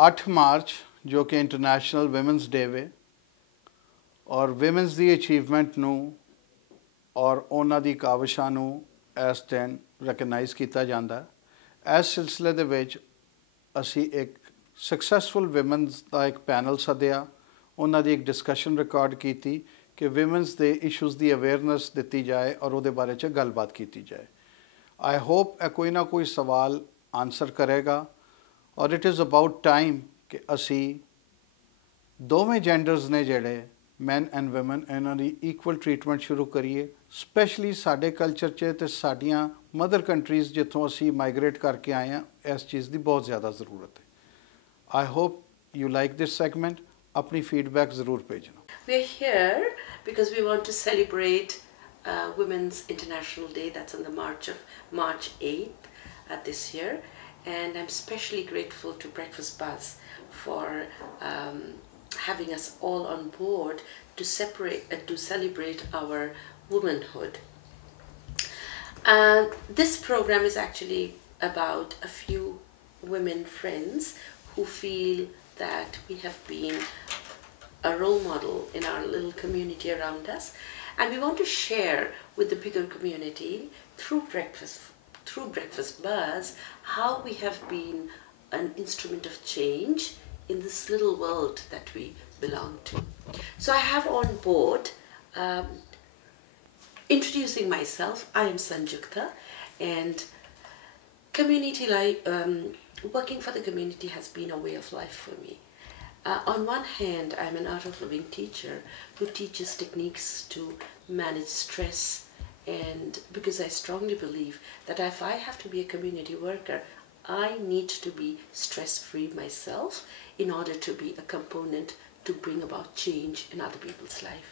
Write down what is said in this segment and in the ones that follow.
8 March ਜੋ ਕਿ international women's ਡੇ ਵੇ ਔਰ ਵਿਮਨਸ ਦੀ ਅਚੀਵਮੈਂਟ ਨੂੰ ਔਰ ਉਹਨਾਂ ਦੀ ਕਾਵਿਸ਼ਾਂ ਨੂੰ ਇਸ ਦਿਨ ਰਿਕਗਨਾਈਜ਼ ਕੀਤਾ ਜਾਂਦਾ ਹੈ। ਇਸ ਸਿਲਸਿਲੇ ਦੇ ਵਿੱਚ ਅਸੀਂ ਇੱਕ ਸਕਸੈਸਫੁਲ ਵਿਮਨਸ ਦਾ ਇੱਕ ਪੈਨਲ ਸੱਦਿਆ, ਉਹਨਾਂ ਦੀ ਇੱਕ ਡਿਸਕਸ਼ਨ ਰਿਕਾਰਡ ਕੀਤੀ ਕਿ ਵਿਮਨਸ ਦੇ ਇਸ਼ੂਜ਼ ਦੀ ਅਵੇਅਰਨੈਸ ਦਿੱਤੀ ਜਾਏ ਔਰ ਉਹਦੇ ਬਾਰੇ 'ਚ ਗੱਲਬਾਤ ਕੀਤੀ ਜਾਏ। ਆਈ ਹੋਪ ਇਹ ਕੋਈ ਨਾ ਕੋਈ ਸਵਾਲ ਆਨਸਰ ਕਰੇਗਾ ਔਰ ਇਟ ਇਜ਼ ਅਬਾਊਟ ਟਾਈਮ ਕਿ ਅਸੀਂ ਦੋਵੇਂ ਜੈਂਡਰਸ ਨੇ ਜਿਹੜੇ ਮੈਨ ਐਂਡ ਵੂਮਨ ਇਹਨਾਂ ਦੀ ਇਕੁਅਲ ਟਰੀਟਮੈਂਟ ਸ਼ੁਰੂ ਕਰੀਏ। ਸਪੈਸ਼ਲੀ ਸਾਡੇ ਕਲਚਰ 'ਚ ਅਤੇ ਸਾਡੀਆਂ ਮਦਰ ਕੰਟਰੀਜ਼ ਜਿੱਥੋਂ ਅਸੀਂ ਮਾਈਗ੍ਰੇਟ ਕਰਕੇ ਆਏ ਹਾਂ, ਇਸ ਚੀਜ਼ ਦੀ ਬਹੁਤ ਜ਼ਿਆਦਾ ਜ਼ਰੂਰਤ ਹੈ। I hope you like this segment. ਆਪਣੀ ਫੀਡਬੈਕ ਜ਼ਰੂਰ ਭੇਜਣਾ। We are here because we want to celebrate Women's International Day. That's on the March 8th this year, and I'm especially grateful to Breakfast Buzz for having us all on board to celebrate our womanhood. This program is actually about a few women friends who feel that we have been a role model in our little community around us, and we want to share with the bigger community through Breakfast Buzz how we have been an instrument of change in this little world that we belong to. So I have on board, introducing myself, I am Sanjukta, and working for the community has been a way of life for me. On one hand, I'm an art of living teacher who teaches techniques to manage stress, and because I strongly believe that if I have to be a community worker, I need to be stress-free myself in order to be a component to bring about change in other people's life.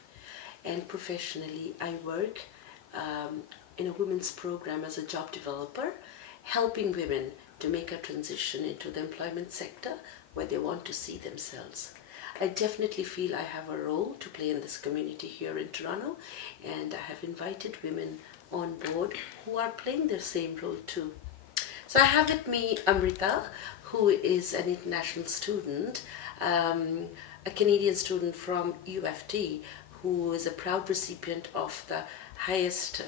And professionally, I work in a women's program as a job developer, helping women to make a transition into the employment sector where they want to see themselves. I definitely feel I have a role to play in this community here in Toronto, and I have invited women on board who are playing their same role too. So I have with me Amrita, who is an international student, a Canadian student from UFT, who is a proud recipient of the highest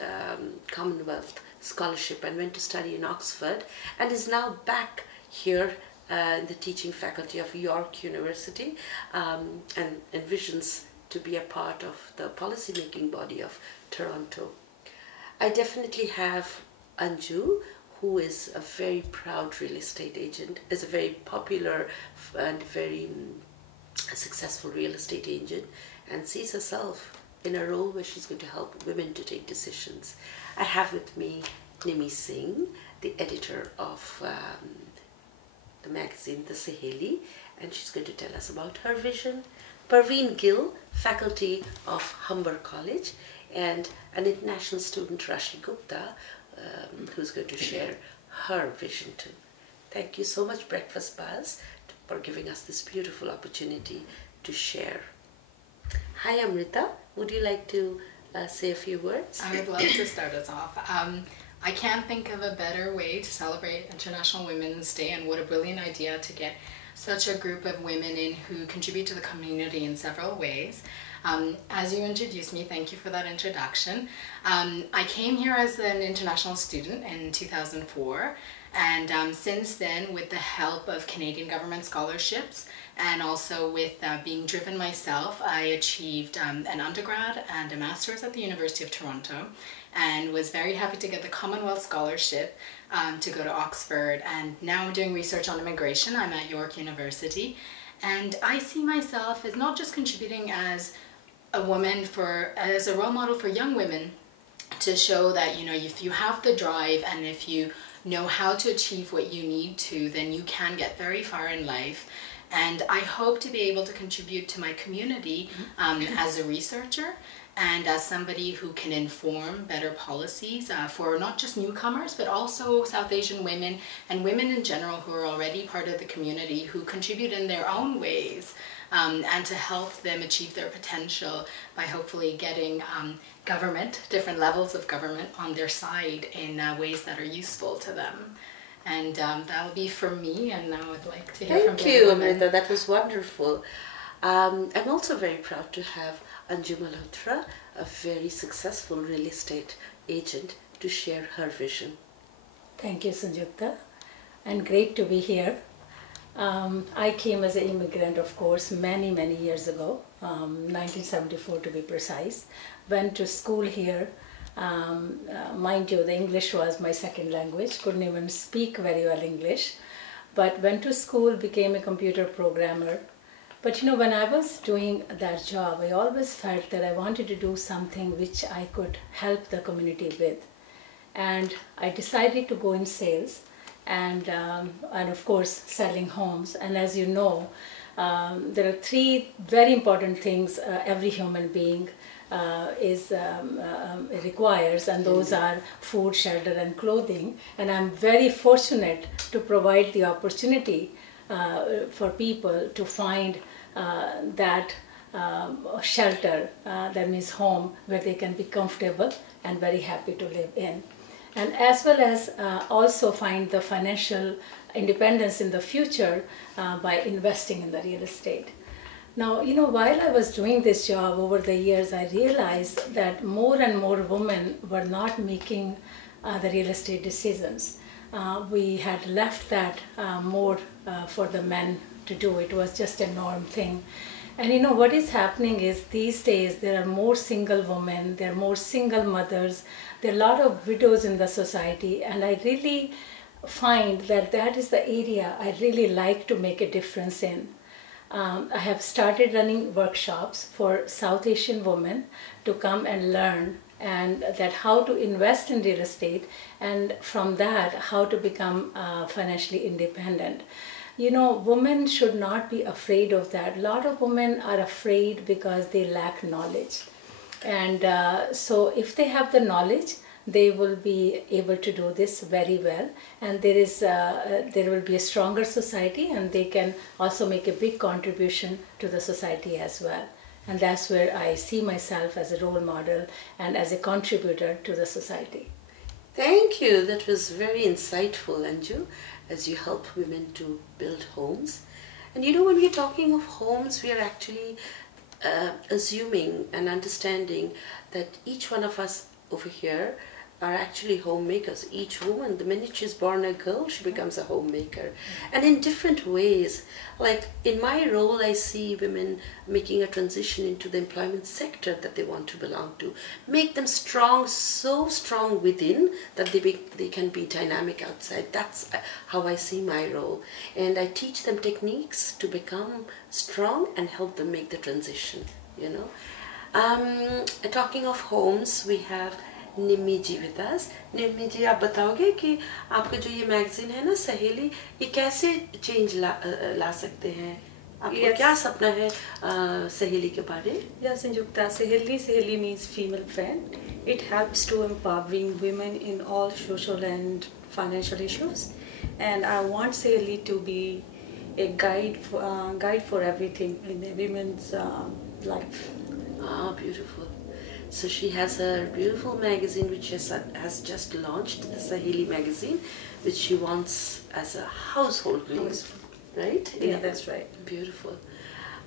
Commonwealth scholarship and went to study in Oxford, and is now back here in the teaching faculty of York University, and envisions to be a part of the policy making body of Toronto. I definitely have Anju, who is a very proud real estate agent, is a very popular and very successful real estate agent, and sees herself in a role where she's going to help women to take decisions. I have with me Nimi Singh, the editor of the magazine The Saheli, and she's going to tell us about her vision. Parveen Gill, faculty of Humber College, and an international student, Rashi Gupta, who's going to share her vision too. Thank you so much, Breakfast Buzz, for giving us this beautiful opportunity to share. Hi Amrita, would you like to say a few words? I would love to start us off. I can't think of a better way to celebrate International Women's Day, and what a brilliant idea to get such a group of women in who contribute to the community in several ways. As you introduced me, thank you for that introduction. I came here as an international student in 2004, and since then, with the help of Canadian government scholarships and also with being driven myself, I achieved an undergrad and a master's at the University of Toronto, and was very happy to get the Commonwealth scholarship to go to Oxford, and now I'm doing research on immigration. I'm at York University, and I see myself as not just contributing as a woman, as a role model for young women, to show that, you know, if you have the drive and if you know how to achieve what you need to, then you can get very far in life. And I hope to be able to contribute to my community as a researcher and as somebody who can inform better policies for not just newcomers, but also South Asian women and women in general who are already part of the community, who contribute in their own ways, and to help them achieve their potential by hopefully getting different levels of government on their side in ways that are useful to them. And that'll be from me, and now I'd like to hear from Thank you, women. Amrita. That was wonderful. I'm also very proud to have Anju Malhotra, a very successful real estate agent, to share her vision. Thank you, Sanjukta, and great to be here. I came as an immigrant, of course, many years ago, 1974 to be precise. Went to school here. Mind you, the English was my second language, couldn't even speak very well English, but went to school, became a computer programmer. But you know, when I was doing that job, I always felt that I wanted to do something which I could help the community with. And I decided to go in sales and of course selling homes. And as you know, there are three very important things every human being requires, and those are food, shelter, and clothing. And I'm very fortunate to provide the opportunity for people to find that shelter, that means home, where they can be comfortable and very happy to live in. And as well as also find the financial independence in the future by investing in the real estate. Now, you know, while I was doing this job over the years, I realized that more and more women were not making the real estate decisions. We had left that more for the men to do. It was just a norm thing. And you know, what is happening is these days there are more single women, there are more single mothers, there are a lot of widows in the society, and I really find that that is the area I really like to make a difference in. I have started running workshops for South Asian women to come and learn, and that how to invest in real estate, and from that how to become financially independent. You know, women should not be afraid of that. A lot of women are afraid because they lack knowledge. And so if they have the knowledge, they will be able to do this very well. And there will be a stronger society, and they can also make a big contribution to the society as well. And that's where I see myself as a role model and as a contributor to the society. Thank you. That was very insightful, Anju, as you help women to build homes. And you know, when we're talking of homes, we are actually assuming and understanding that each one of us over here are actually homemakers. Each woman, the minute she's born a girl, she becomes a homemaker. And in different ways. Like in my role, I see women making a transition into the employment sector that they want to belong to. Make them strong, so strong within that they can be dynamic outside. That's how I see my role. And I teach them techniques to become strong and help them make the transition, you know. Talking of homes, we have Nimmi ji with us. निम्मी जी, आप बताओगे कि आपका जो ये magazine है ना सहेली, ये कैसे चेंज ला सकते हैं? आपको क्या सपना है सहेली के बारे? Yes, Sanjukta, Seheli means female friend. It helps to empowering women in all social and financial issues. And I want Seheli to be a guide for everything in the women's life. Ah, beautiful. So she has a beautiful magazine which has just launched, the Saheli magazine, which she wants as a household name, right? Yeah, that's right. Beautiful.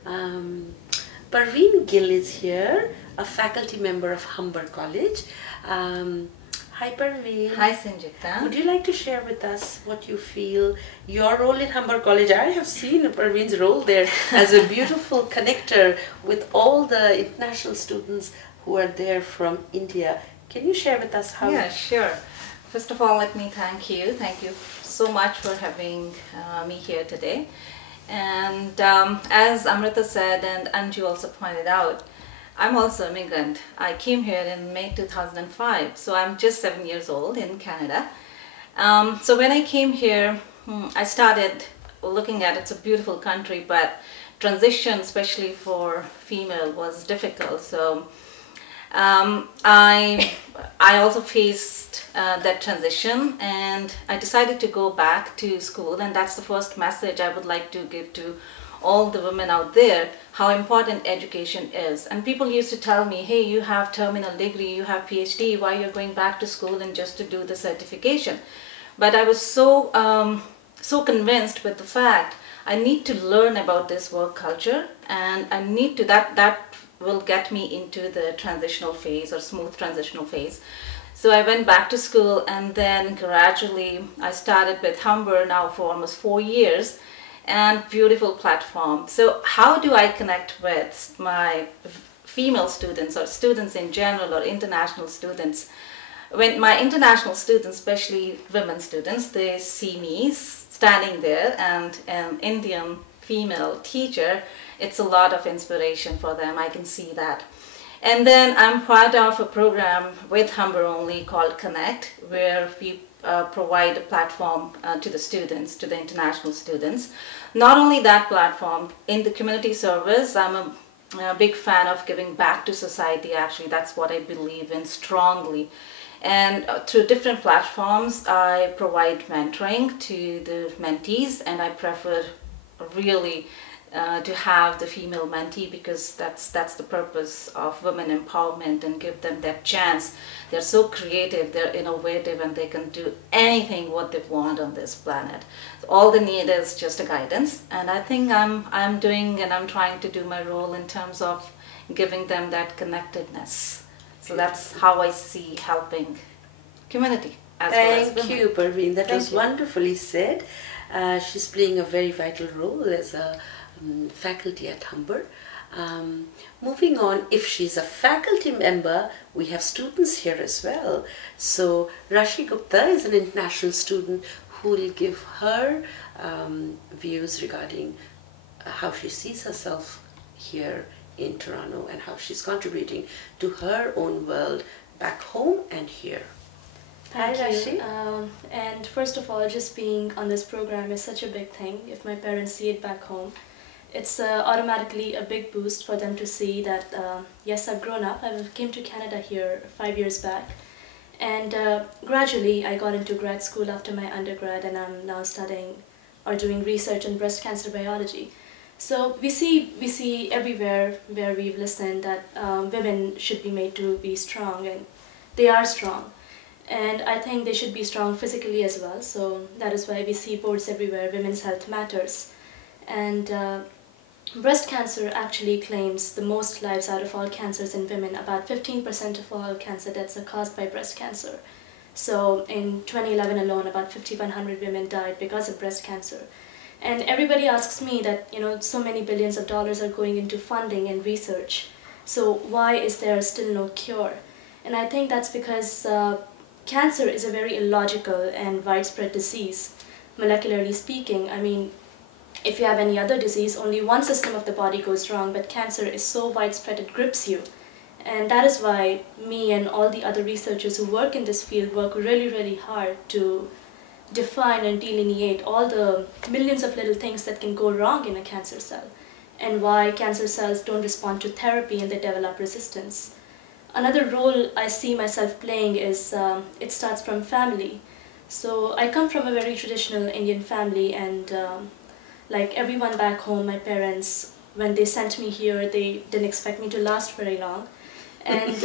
Parveen Gill is here, a faculty member of Humber College. Hi Parveen. Hi Sanjukta. Would you like to share with us what you feel, your role in Humber College? I have seen Parveen's role there as a beautiful connector with all the international students who are there from India. Can you share with us how? Yeah, sure. First of all, let me thank you. Thank you so much for having me here today. And as Amrita said, and Anju also pointed out, I'm also an immigrant. I came here in May 2005, so I'm just 7 years old in Canada. So when I came here, I started looking at it's a beautiful country, but transition, especially for female, was difficult. So I also faced that transition, and I decided to go back to school, and that's the first message I would like to give to all the women out there, how important education is. And people used to tell me, hey, you have terminal degree, you have PhD, why you're going back to school and just to do the certification? but I was so convinced with the fact I need to learn about this work culture, and I need to, that will get me into the transitional phase or smooth transitional phase. So I went back to school, and then gradually I started with Humber now for almost 4 years, and beautiful platform. So how do I connect with my female students or students in general or international students? When my international students, especially women students, they see me standing there and an Indian female teacher, it's a lot of inspiration for them. I can see that. And then I'm part of a program with Humber only called Connect, where we provide a platform to the students, to the international students. Not only that platform, in the community service, I'm a big fan of giving back to society. Actually, that's what I believe in strongly. And through different platforms, I provide mentoring to the mentees, and I prefer really to have the female mentee, because that's the purpose of women empowerment, and give them that chance. They're so creative, they're innovative, and they can do anything what they want on this planet. So all they need is just a guidance, and I think I'm doing, and I'm trying to do my role in terms of giving them that connectedness. So that's how I see helping community as well as women. Thank you, Parveen. That was wonderfully said. She's playing a very vital role as a faculty at Humber. Moving on, if she's a faculty member, we have students here as well. So Rashi Gupta is an international student who will give her views regarding how she sees herself here in Toronto and how she's contributing to her own world back home and here. Thank Hi, you. Rashi. And first of all, just being on this program is such a big thing. If my parents see it back home, it's automatically a big boost for them to see that, yes, I've grown up. I came to Canada here 5 years back. And gradually, I got into grad school after my undergrad, and I'm now studying or doing research in breast cancer biology. So we see everywhere where we've listened that women should be made to be strong, and they are strong. And I think they should be strong physically as well. So that is why we see boards everywhere, Women's Health Matters. And breast cancer actually claims the most lives out of all cancers in women. About 15% of all cancer deaths are caused by breast cancer. So in 2011 alone, about 5,100 women died because of breast cancer. And everybody asks me that, you know, so many billions of dollars are going into funding and research. So why is there still no cure? And I think that's because cancer is a very illogical and widespread disease, molecularly speaking. I mean, if you have any other disease, only one system of the body goes wrong, but cancer is so widespread it grips you. And that is why me and all the other researchers who work in this field work really, really hard to define and delineate all the millions of little things that can go wrong in a cancer cell, and why cancer cells don't respond to therapy and they develop resistance. Another role I see myself playing is it starts from family. So I come from a very traditional Indian family, and like everyone back home, my parents, when they sent me here, they didn't expect me to last very long. And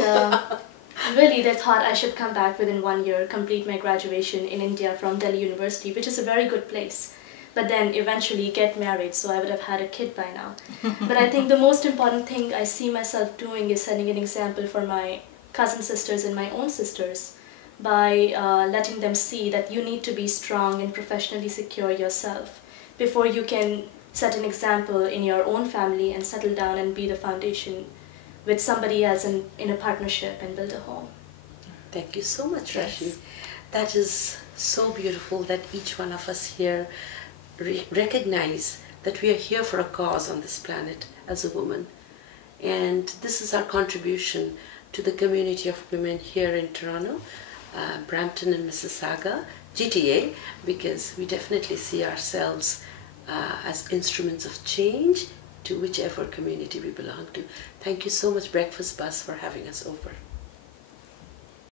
really, they thought I should come back within 1 year, complete my graduation in India from Delhi University, which is a very good place. But then eventually get married, so I would have had a kid by now. But I think the most important thing I see myself doing is setting an example for my cousin sisters and my own sisters by letting them see that you need to be strong and professionally secure yourself before you can set an example in your own family and settle down and be the foundation with somebody else in a partnership and build a home. Thank you so much, Rashi. Yes. That is so beautiful that each one of us here recognize that we are here for a cause on this planet as a woman. And this is our contribution to the community of women here in Toronto, Brampton and Mississauga, GTA, because we definitely see ourselves as instruments of change to whichever community we belong to. Thank you so much, Breakfast Bus, for having us over.